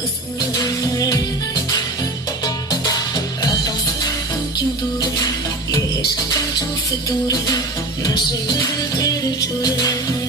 कसूर है, आता तू क्यों दूर है, ये इश्क का जो फितूर है, नशे में दिल तेरे चूर है।